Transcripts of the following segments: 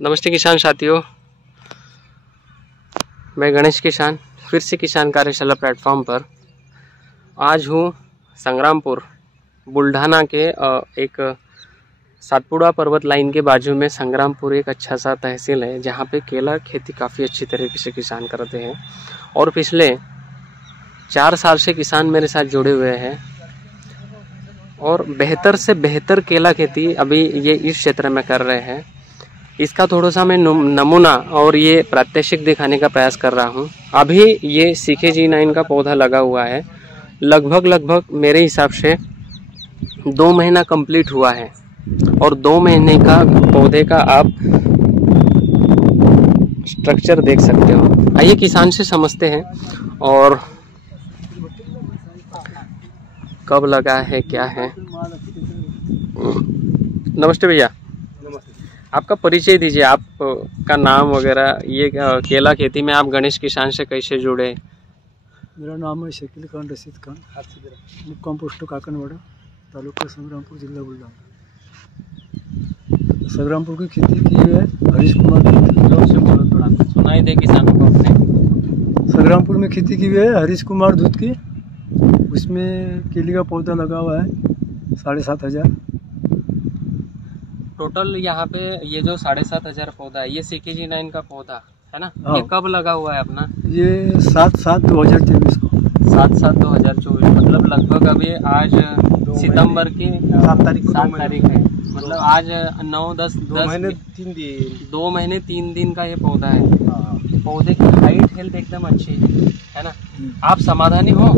नमस्ते किसान साथियों, मैं गणेश किसान फिर से किसान कार्यशाला प्लेटफॉर्म पर आज हूँ संग्रामपुर बुल्ढाना के एक सातपुड़ा पर्वत लाइन के बाजू में। संग्रामपुर एक अच्छा सा तहसील है जहाँ पे केला खेती काफ़ी अच्छी तरीके से किसान करते हैं और पिछले 4 साल से किसान मेरे साथ जुड़े हुए हैं और बेहतर से बेहतर केला खेती अभी ये इस क्षेत्र में कर रहे हैं। इसका थोड़ा सा मैं नमूना और ये प्रात्यक्षिक दिखाने का प्रयास कर रहा हूँ। अभी ये CKG9 का पौधा लगा हुआ है, लगभग मेरे हिसाब से 2 महीना कंप्लीट हुआ है और 2 महीने का पौधे का आप स्ट्रक्चर देख सकते हो। आइए किसान से समझते हैं और कब लगा है क्या है। नमस्ते भैया, आपका परिचय दीजिए, आपका नाम वगैरह। ये केला खेती में आप गणेश किसान से कैसे जुड़े? मेरा नाम है शकील खान रशीद खान, मुक्काम पोस्ट काकनवाड़ा, तालुका संग्रामपुर, जिला बुल्ढाना। संग्रामपुर की खेती की है हरीश कुमार। जोर से बोलो, थोड़ा सुनाई दे किसानों को अपने। संग्रामपुर में खेती की है हरीश कुमार दूध की। उसमें केले का पौधा लगा हुआ है 7,500। टोटल यहाँ पे ये जो 7,500 पौधा है, ये CKG9 का पौधा है ना? हाँ। ये कब लगा हुआ है अपना? ये 7/7/2024 को। 7/7/2024 मतलब लगभग अभी आज सितंबर की 7 तारीख है। मतलब आज 9-10 2 महीने 3 दिन का ये पौधा है। पौधे की हाइट हेल्थ एकदम अच्छी है ना? आप समाधानी हो?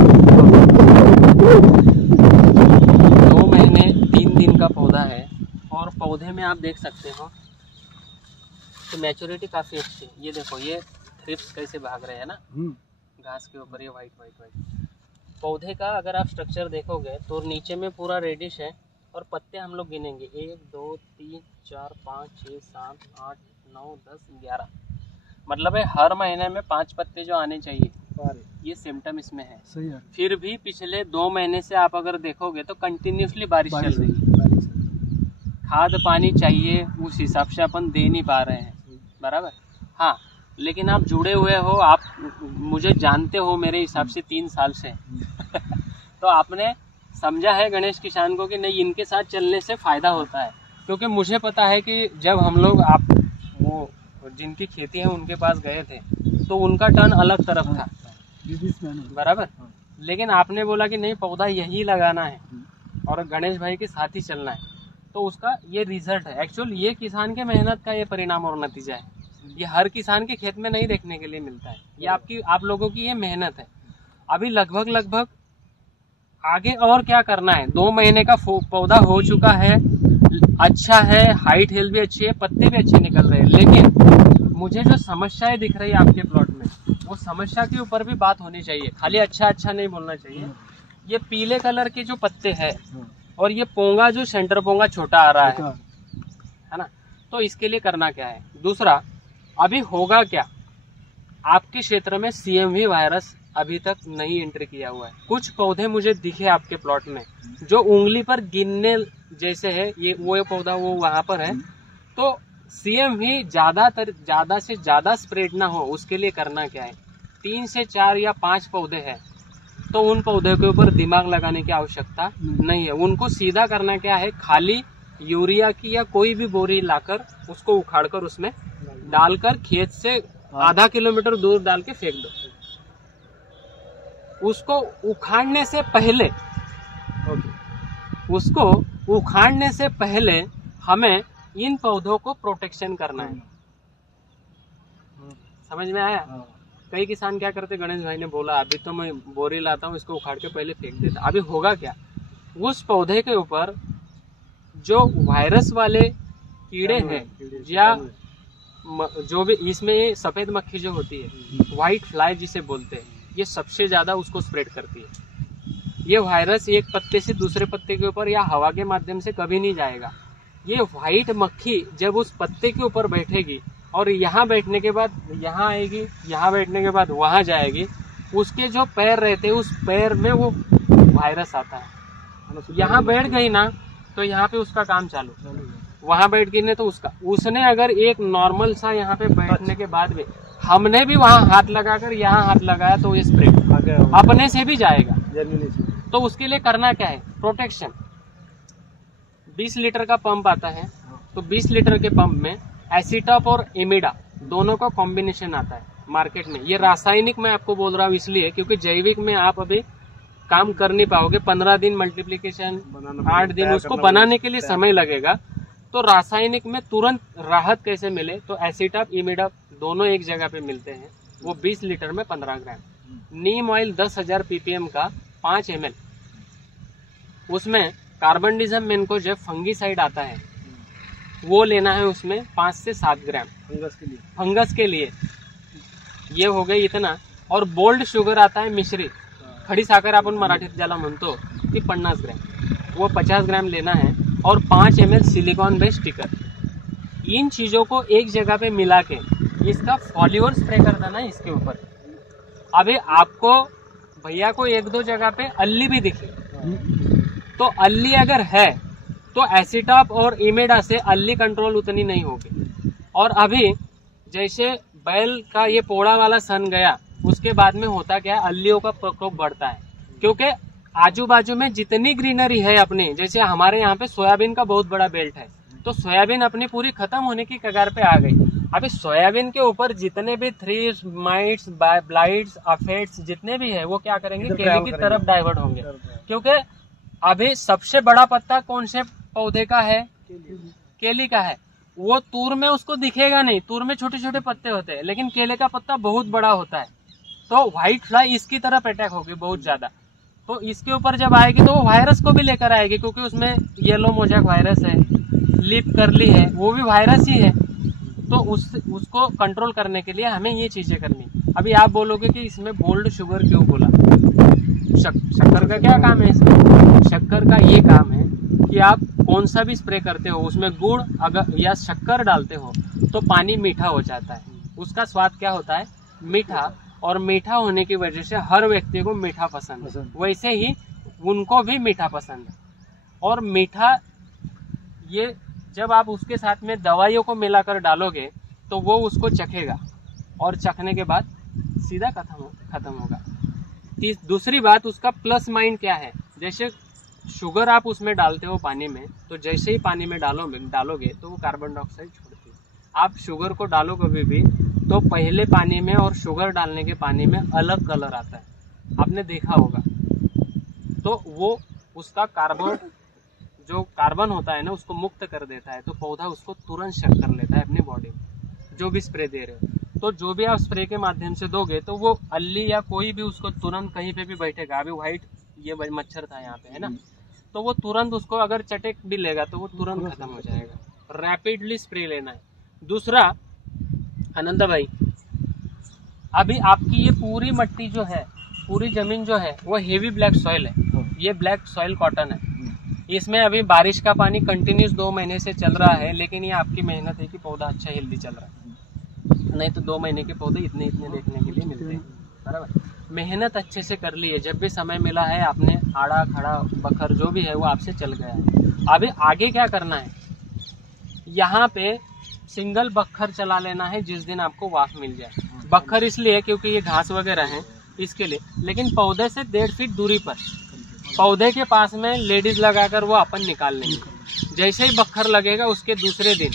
2 महीने 3 दिन का पौधा है और पौधे में आप देख सकते हो तो मैच्योरिटी काफ़ी अच्छी है। ये देखो, ये थ्रिप्स कैसे भाग रहे हैं ना घास के ऊपर, ये वाइट। पौधे का अगर आप स्ट्रक्चर देखोगे तो नीचे में पूरा रेडिश है और पत्ते हम लोग गिनेंगे 1 2 3 4 5 6 7 8 9 10 11, मतलब है हर महीने में 5 पत्ते जो आने चाहिए, ये सिम्टम इसमें है। सही है। फिर भी पिछले 2 महीने से आप अगर देखोगे तो कंटिन्यूसली बारिश चल रही है। खाद पानी चाहिए उस हिसाब से अपन दे नहीं पा रहे हैं, बराबर। हाँ, लेकिन आप जुड़े हुए हो, आप मुझे जानते हो मेरे हिसाब से 3 साल से तो आपने समझा है गणेश किसान को कि नहीं, इनके साथ चलने से फ़ायदा होता है। क्योंकि मुझे पता है कि जब हम लोग वो जिनकी खेती है उनके पास गए थे तो उनका टर्न अलग तरफ था, बराबर। लेकिन आपने बोला कि नहीं, पौधा यही लगाना है और गणेश भाई के साथ ही चलना है, तो उसका ये रिजल्ट है। एक्चुअल ये किसान के मेहनत का ये परिणाम और नतीजा है। ये हर किसान के खेत में नहीं देखने के लिए मिलता है। ये आप लोगों की ये मेहनत है। अभी लगभग आगे और क्या करना है। 2 महीने का पौधा हो चुका है, अच्छा है, हाइट हेल्थ भी अच्छी है, पत्ते भी अच्छे निकल रहे हैं। लेकिन मुझे जो समस्याएं दिख रही है आपके प्लॉट में, वो समस्या के ऊपर भी बात होनी चाहिए। खाली अच्छा नहीं बोलना चाहिए। ये पीले कलर के जो पत्ते हैं और ये पोंगा, जो सेंटर पोंगा छोटा आ रहा है ना, तो इसके लिए करना क्या है। दूसरा, अभी होगा क्या, आपके क्षेत्र में CMV वायरस अभी तक नहीं एंट्री किया हुआ है। कुछ पौधे मुझे दिखे आपके प्लॉट में जो उंगली पर गिनने जैसे है, ये वो पौधा वो वहां पर है। तो CMV ज्यादा से ज्यादा स्प्रेड ना हो, उसके लिए करना क्या है। 3 से 4 या 5 पौधे हैं तो उन पौधे के ऊपर दिमाग लगाने की आवश्यकता नहीं है। उनको सीधा करना क्या है, खाली यूरिया की या कोई भी बोरी लाकर उसको उखाड़कर उसमें डालकर खेत से आधा किलोमीटर दूर डाल के फेंक दो। उसको उखाड़ने से पहले हमें इन पौधों को प्रोटेक्शन करना है। समझ में आया? कई किसान क्या करते, गणेश भाई ने बोला अभी तो मैं बोरी लाता हूँ, इसको उखाड़ के पहले फेंक देता। अभी होगा क्या, उस पौधे के ऊपर जो वायरस वाले कीड़े हैं या जो भी इसमें सफेद मक्खी जो होती है, व्हाइट फ्लाई जिसे बोलते हैं, ये सबसे ज्यादा उसको स्प्रेड करती है। ये वायरस एक पत्ते से दूसरे पत्ते के ऊपर या हवा के माध्यम से कभी नहीं जाएगा। ये व्हाइट मक्खी जब उस पत्ते के ऊपर बैठेगी और यहाँ बैठने के बाद यहाँ आएगी, यहाँ बैठने के बाद वहाँ जाएगी, उसके जो पैर रहते हैं उस पैर में वो वायरस आता है। यहाँ बैठ गई ना तो यहाँ पे उसका काम चालू। वहां बैठ गिरने तो उसका, उसने अगर एक नॉर्मल सा यहाँ पे बैठने के बाद में हमने भी वहां हाथ लगाकर यहाँ हाथ लगाया तो ये स्प्रे अपने से भी जाएगा। तो उसके लिए करना क्या है, प्रोटेक्शन। 20 लीटर का पंप आता है, तो 20 लीटर के पंप में एसीटॉप और इमिडा दोनों का कॉम्बिनेशन आता है मार्केट में। ये रासायनिक मैं आपको बोल रहा हूँ इसलिए क्योंकि जैविक में आप अभी काम कर नहीं पाओगे, 15 दिन मल्टीप्लिकेशन, 8 दिन उसको बनाने के लिए समय लगेगा। तो रासायनिक में तुरंत राहत कैसे मिले, तो एसीटॉप इमिडा दोनों एक जगह पे मिलते हैं, वो 20 लीटर में 15 ग्राम। नीम ऑयल 10,000 ppm का 5 ml, उसमें कार्बनडिज़म मेन्कोजेब फंगीसाइड आता है, वो लेना है उसमें 5 से 7 ग्राम फंगस के लिए। ये हो गई इतना। और बोल्ड शुगर आता है मिश्री, खड़ी साखर आपण मराठीत ज्याला म्हणतो ती 50 ग्राम, वो 50 ग्राम लेना है। और 5 ml सिलिकॉन बेस्ड स्टिकर। इन चीजों को एक जगह पे मिला के इसका फॉलोअर स्प्रे कर देना है इसके ऊपर। अभी आपको भैया को 1-2 जगह पे अल्ली भी दिखे, तो अल्ली अगर है तो एसीटॉप और इमेडा से अल्ली कंट्रोल उतनी नहीं होगी। और अभी जैसे बैल का ये पोड़ा वाला सन गया, उसके बाद में होता क्या है, अल्लियों का प्रकोप बढ़ता है, क्योंकि आजू बाजू में जितनी ग्रीनरी है अपनी, जैसे हमारे यहाँ पे सोयाबीन का बहुत बड़ा बेल्ट है, तो सोयाबीन अपनी पूरी खत्म होने की कगार पे आ गई। अभी सोयाबीन के ऊपर जितने भी थ्रिप्स, माइट्स, ब्लाइट्स, अफेट्स जितने भी है वो क्या करेंगे, केले की तरफ डाइवर्ट होंगे। क्योंकि अभी सबसे बड़ा पत्ता कौन से पौधे का है, केले का है। वो तूर में उसको दिखेगा नहीं, तूर में छोटे छोटे पत्ते होते हैं, लेकिन केले का पत्ता बहुत बड़ा होता है। तो व्हाइट फ्लाई इसकी तरफ अटैक होगी बहुत ज्यादा। तो इसके ऊपर जब आएगी तो वो वायरस को भी लेकर आएगी, क्योंकि उसमें येलो मोजैक वायरस है, लिप कर्ली है, वो भी वायरस ही है। तो उसको कंट्रोल करने के लिए हमें ये चीजें करनी। अभी आप बोलोगे कि इसमें बोल्ड शुगर क्यों बोला, शक्कर का क्या काम है इसमें? शक्कर का ये काम है कि आप कौन सा भी स्प्रे करते हो उसमें गुड़ अगर या शक्कर डालते हो तो पानी मीठा हो जाता है। उसका स्वाद क्या होता है, मीठा। और मीठा होने की वजह से हर व्यक्ति को मीठा पसंद है, वैसे ही उनको भी मीठा पसंद है। और मीठा ये जब आप उसके साथ में दवाइयों को मिलाकर डालोगे तो वो उसको चखेगा और चखने के बाद सीधा खत्म होगा। दूसरी बात, उसका प्लस माइंड क्या है, जैसे शुगर आप उसमें डालते हो पानी में, तो जैसे ही पानी में डालोगे तो वो कार्बन डाइऑक्साइड छोड़ती है। आप शुगर को डालो कभी भी तो पहले पानी में और शुगर डालने के पानी में अलग कलर आता है, आपने देखा होगा। तो वो उसका जो कार्बन होता है ना, उसको मुक्त कर देता है, तो पौधा उसको तुरंत शक कर लेता है अपनी बॉडी में। जो भी स्प्रे दे रहे हो, तो जो भी आप स्प्रे के माध्यम से दोगे तो वो अल्ली या कोई भी उसको तुरंत कहीं पे भी बैठेगा। अभी व्हाइट ये मच्छर था यहाँ पे, है ना, तो वो तुरंत उसको अगर चटेक भी लेगा तो वो तुरंत खत्म हो जाएगा। रैपिडली स्प्रे लेना है। दूसरा, आनंदा भाई, अभी आपकी ये पूरी मिट्टी जो है, पूरी जमीन जो है वो हेवी ब्लैक सॉइल है, ये ब्लैक सॉइल कॉटन है। इसमें अभी बारिश का पानी कंटिन्यूस 2 महीने से चल रहा है, लेकिन ये आपकी मेहनत है कि पौधा अच्छा हेल्दी चल रहा है। नहीं तो 2 महीने के पौधे इतने देखने के लिए मिलते हैं, बराबर। मेहनत अच्छे से कर ली है, जब भी समय मिला है आपने आड़ा खड़ा बखर जो भी है वो आपसे चल गया है। अभी आगे क्या करना है, यहाँ पे सिंगल बखर चला लेना है जिस दिन आपको वाफ मिल जाए। बखर इसलिए क्योंकि ये घास वगैरह है इसके लिए, लेकिन पौधे से 1.5 फीट दूरी पर पौधे के पास में लेडीज लगाकर वो अपन निकाल लेंगे। जैसे ही बखर लगेगा उसके दूसरे दिन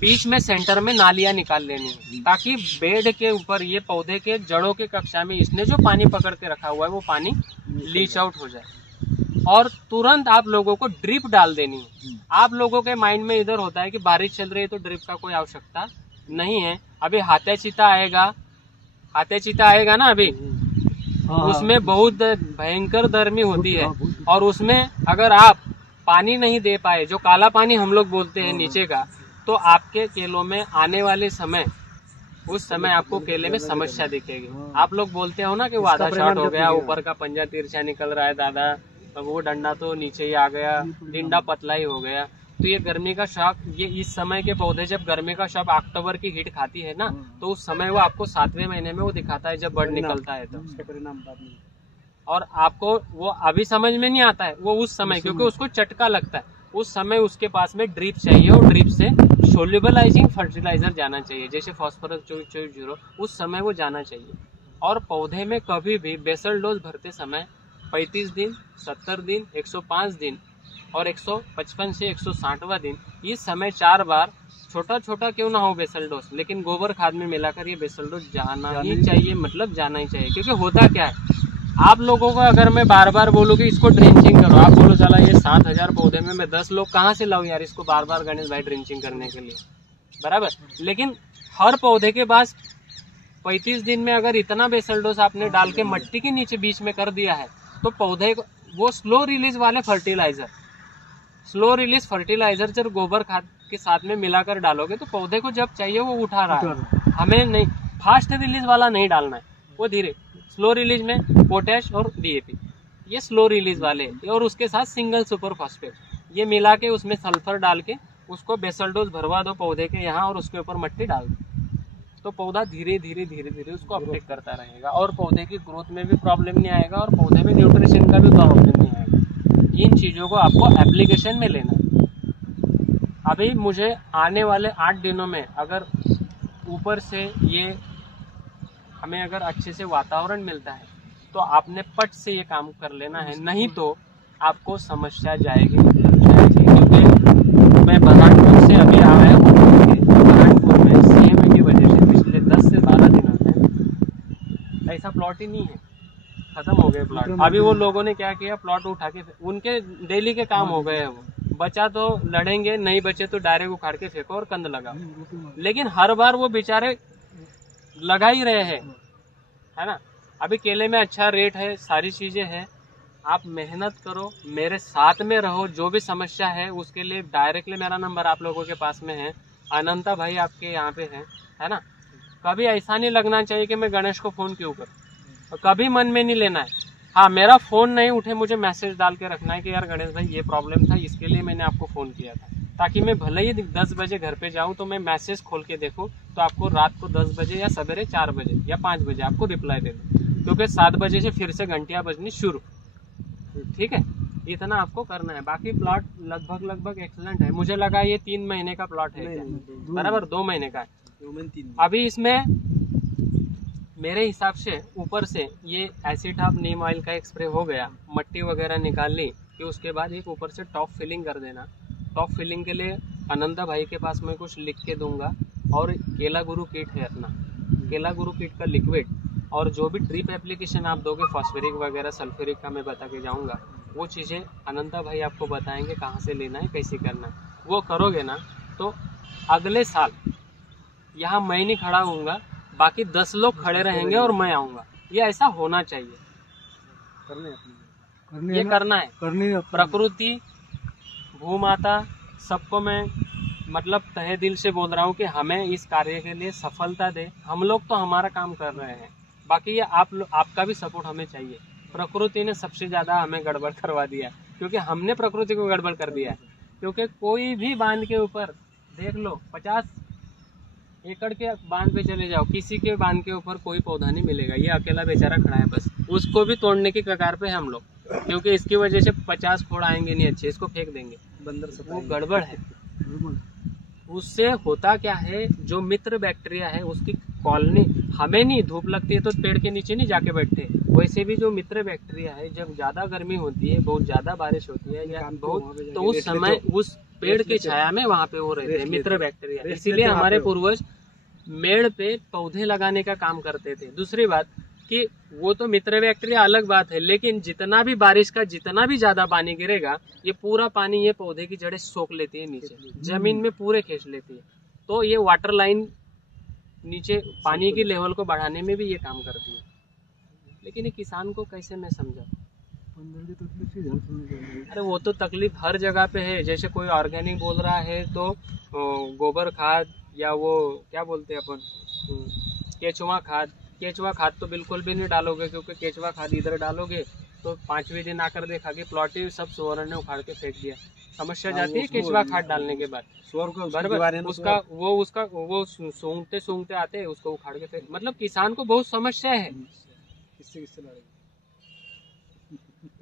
बीच में सेंटर में नालियां निकाल लेनी है, ताकि बेड के ऊपर ये पौधे के जड़ों के कक्षा में इसने जो पानी पकड़ के रखा हुआ है वो पानी लीच आउट हो जाए। और तुरंत आप लोगों को ड्रिप डाल देनी है। आप लोगों के माइंड में इधर होता है कि बारिश चल रही है तो ड्रिप का कोई आवश्यकता नहीं है। अभी हाथे चीता आएगा ना, अभी उसमें बहुत भयंकर गर्मी होती है, और उसमें अगर आप पानी नहीं दे पाए, जो काला पानी हम लोग बोलते हैं नीचे का, तो आपके केलों में आने वाले समय, उस समय आपको केले में समस्या दिखेगी। आप लोग बोलते हो ना कि वो आधा शॉर्ट हो गया, ऊपर का पंजा तिरछा निकल रहा है दादा, तो वो डंडा तो नीचे ही आ गया, डिंडा पतला ही हो गया। तो ये गर्मी का शॉक, ये इस समय के पौधे जब गर्मी का शॉक अक्टूबर की हीट खाती है ना, तो उस समय वो आपको 7वें महीने में वो दिखाता है जब बर्ड निकलता है तो उसके परिणाम। और आपको वो अभी समझ में नहीं आता है, वो उस समय, क्योंकि उसको चटका लगता है, उस समय उसके पास में ड्रिप चाहिए और ड्रिप से सोल्यूबलाइजिंग फर्टिलाइजर जाना चाहिए, जैसे फास्फोरस 24-24-0 उस समय वो जाना चाहिए। और पौधे में कभी भी बेसल डोज भरते समय 35 दिन, 70 दिन, 105 दिन और 155 से 160वां दिन, इस समय 4 बार छोटा छोटा क्यों ना हो बेसल डोज, लेकिन गोबर खाद में मिलाकर ये बेसल डोज जाना ही चाहिए, मतलब जाना ही चाहिए। क्योंकि होता क्या है, आप लोगों को अगर मैं बार बार बोलूँ कि इसको ड्रिंचिंग करो, आप बोलो चला ये 7000 पौधे में मैं 10 लोग कहाँ से लाऊं यार इसको बार बार गणेश भाई ड्रिंचिंग करने के लिए, बराबर। लेकिन हर पौधे के पास 35 दिन में अगर इतना बेसल डोज आपने डाल के मट्टी के नीचे बीच में कर दिया है, तो पौधे को वो स्लो रिलीज वाले फर्टिलाइजर जब गोबर खाद के साथ में मिलाकर डालोगे तो पौधे को जब चाहिए वो उठा रहा है। हमें नहीं फास्ट रिलीज वाला नहीं डालना है, वो धीरे स्लो रिलीज में पोटैश और डीएपी, ये स्लो रिलीज वाले, और उसके साथ सिंगल सुपर फॉस्फेट ये मिला के उसमें सल्फर डाल के उसको बेसल डोज भरवा दो पौधे के यहाँ, और उसके ऊपर मट्टी डाल दो, तो पौधा धीरे धीरे उसको अपटेक करता रहेगा और पौधे की ग्रोथ में भी प्रॉब्लम नहीं आएगा और पौधे में न्यूट्रिशन का भी प्रॉब्लम नहीं आएगा। इन चीज़ों को आपको एप्लीकेशन में लेना है। अभी मुझे आने वाले 8 दिनों में अगर ऊपर से ये हमें अगर अच्छे से वातावरण मिलता है तो आपने पट से ये काम कर लेना है, नहीं तो आपको समस्या जाएगी क्योंकि मैं बरहानपुर से अभी आया हूँ, बरहानपुर में सीएमए की वजह से पिछले 10 से 12 दिनों से ऐसा प्लॉट ही नहीं है, खत्म हो गए प्लॉट। अभी वो लोगों ने क्या किया, प्लॉट उठा के उनके डेली के काम हो गए हैं, वो बचा तो लड़ेंगे, नहीं बचे तो डायरेक्ट उखाड़ के फेंको और कंद लगाओ। लेकिन हर बार वो बेचारे लगा ही रहे हैं, है ना। अभी केले में अच्छा रेट है, सारी चीजें हैं, आप मेहनत करो, मेरे साथ में रहो। जो भी समस्या है उसके लिए डायरेक्टली मेरा नंबर आप लोगों के पास में है, अनंता भाई आपके यहाँ पे है ना। कभी ऐसा नहीं लगना चाहिए कि मैं गणेश को फोन क्यों करूँ, कभी मन में नहीं लेना है। हाँ, मेरा फोन नहीं उठे मुझे मैसेज डाल के रखना है कि यार गणेश भाई ये प्रॉब्लम था, इसके लिए मैंने आपको फोन किया था, ताकि मैं भले ही 10 बजे घर पे जाऊं तो मैं मैसेज खोल के देखूं तो आपको रात को 10 बजे या सवेरे 4 बजे या 5 बजे आपको रिप्लाई दे दूं, क्योंकि 7 बजे से फिर से घंटियां बजनी शुरू। ठीक है, इतना आपको करना है। बाकी प्लॉट लगभग एक्सलेंट है, मुझे लगा ये 3 महीने का प्लॉट है क्या, बराबर 2 महीने का है। अभी इसमें मेरे हिसाब से ऊपर से ये एसिड ऑफ नीम ऑयल का एक स्प्रे हो गया, मट्टी वगैरह निकाल ली कि उसके बाद एक ऊपर से टॉप फिलिंग कर देना। टॉप फिलिंग के लिए अनंता भाई के पास मैं कुछ लिख के दूंगा, और केला गुरु किट है अपना, केला गुरु किट का लिक्विड, और जो भी ड्रिप एप्लीकेशन आप दोगे फॉस्फेरिक वगैरह सल्फ्यूरिक का मैं बता के जाऊंगा, वो चीज़ें अनंता भाई आपको बताएंगे कहाँ से लेना है, कैसे करना है। वो करोगे ना तो अगले साल यहाँ मैं नहीं खड़ा होऊंगा, बाकी 10 लोग खड़े रहेंगे और मैं आऊँगा। ये ऐसा होना चाहिए, ये करना है। प्रकृति, भूमाता, सबको मैं मतलब तहे दिल से बोल रहा हूँ कि हमें इस कार्य के लिए सफलता दे। हम लोग तो हमारा काम कर रहे हैं, बाकी ये आपका भी सपोर्ट हमें चाहिए। प्रकृति ने सबसे ज़्यादा हमें गड़बड़ करवा दिया, क्योंकि हमने प्रकृति को गड़बड़ कर दिया है। क्योंकि कोई भी बांध के ऊपर देख लो, 50 एकड़ के बांध पे चले जाओ, किसी के बांध के ऊपर कोई पौधा नहीं मिलेगा, ये अकेला बेचारा खड़ा है बस। उसको भी तोड़ने की कगार पे है हम लोग, क्योंकि इसकी वजह से 50 खोड़ आएंगे नहीं अच्छे, इसको फेंक देंगे, बंदर सब, वो गड़बड़ है। उससे होता क्या है, जो मित्र बैक्टीरिया है उसकी कॉलोनी, हमें नहीं धूप लगती है तो पेड़ के नीचे नहीं जाके बैठते, वैसे भी जो मित्र बैक्टीरिया है जब ज्यादा गर्मी होती है, बहुत ज्यादा बारिश होती है या बहुत, तो उस समय उस पेड़ की छाया में वहाँ पे वो रहते हैं मित्र बैक्टीरिया। इसीलिए हमारे पूर्वज मेड़ पे पौधे लगाने का काम करते थे। दूसरी बात कि वो तो मित्र बैक्टीरिया अलग बात है, लेकिन जितना भी बारिश का जितना भी ज्यादा पानी गिरेगा, ये पूरा पानी ये पौधे की जड़ें सोख लेती है, नीचे जमीन में पूरे खींच लेती है। तो ये वाटर लाइन नीचे पानी की लेवल को बढ़ाने में भी ये काम करती है। लेकिन ये किसान को कैसे मैं समझा, अरे वो तो तकलीफ हर जगह पे है। जैसे कोई ऑर्गेनिक बोल रहा है तो गोबर खाद या वो क्या बोलते हैं अपन, केचुआ खाद, केचुआ खाद तो बिल्कुल भी नहीं डालोगे, क्योंकि केचुआ खाद इधर डालोगे तो 5वें दिन आकर देखा कि प्लॉट ही सब सुअर ने उखाड़ के फेंक दिया। समस्या जाती है केचुआ खाद डालने के बाद, बराबर उसका वो सूंघते आते हैं, उसको उखाड़ के फेंक, मतलब किसान को बहुत समस्या है।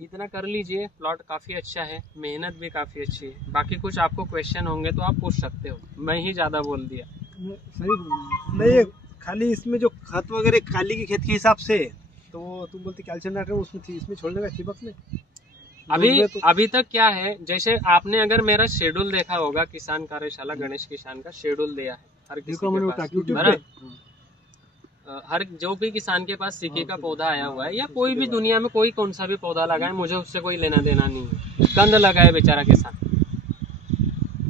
इतना कर लीजिए, प्लॉट काफ़ी अच्छा है, मेहनत भी काफ़ी अच्छी है। बाकी कुछ आपको क्वेश्चन होंगे तो आप पूछ सकते हो, मैं ही ज़्यादा बोल दिया। सही बोल रहे हैं। नहीं, खाली इसमें जो खत वगैरह खाली के खेत के हिसाब से, तो वो तुम बोलते कैल्शियम नाइट्रेट उसमें थी, इसमें छोड़ने का ठिबक में अभी तक क्या है, जैसे आपने अगर मेरा शेड्यूल देखा होगा, किसान कार्यशाला गणेश किसान का शेड्यूल दिया है हर किसी के पास, बराबर? हर जो भी किसान के पास सिक्के का पौधा आया हुआ है, या कोई भी दुनिया में कोई कौन सा भी पौधा लगाए, मुझे उससे कोई लेना देना नहीं है। कंद लगाए बेचारा किसान,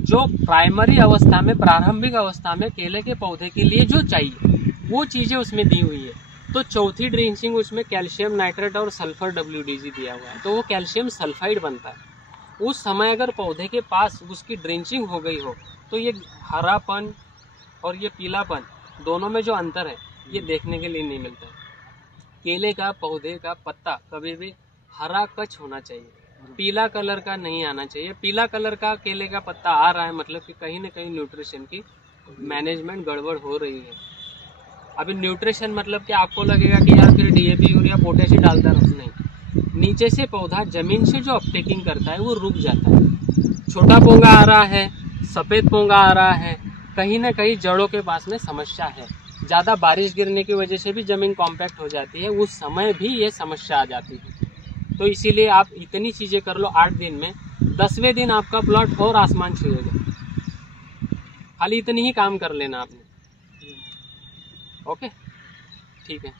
जो प्राइमरी अवस्था में, प्रारंभिक अवस्था में केले के पौधे के लिए जो चाहिए वो चीजें उसमें दी हुई है। तो चौथी ड्रिंचिंग उसमें कैल्शियम नाइट्रेट और सल्फर WDG दिया हुआ है, तो वो कैल्शियम सल्फाइड बनता है। उस समय अगर पौधे के पास उसकी ड्रिंचिंग हो गई हो तो ये हरापन और ये पीलापन दोनों में जो अंतर है ये देखने के लिए नहीं मिलता है। केले का पौधे का पत्ता कभी भी हरा कच होना चाहिए, पीला कलर का नहीं आना चाहिए। पीला कलर का केले का पत्ता आ रहा है मतलब कि कहीं ना कहीं न्यूट्रिशन की मैनेजमेंट गड़बड़ हो रही है। अभी न्यूट्रिशन मतलब कि आपको लगेगा कि यार फिर DAP यूरिया पोटेश ही डालता है, नहीं, नीचे से पौधा जमीन से जो अपटेकिंग करता है वो रुक जाता है। छोटा पोंगा आ रहा है, सफ़ेद पोंगा आ रहा है, कहीं ना कहीं जड़ों के पास में समस्या है। ज़्यादा बारिश गिरने की वजह से भी ज़मीन कॉम्पैक्ट हो जाती है, उस समय भी ये समस्या आ जाती है। तो इसीलिए आप इतनी चीज़ें कर लो 8 दिन में, 10वें दिन आपका प्लॉट और आसमान छुएगा। खाली इतनी ही काम कर लेना आपने। ओके, ठीक है।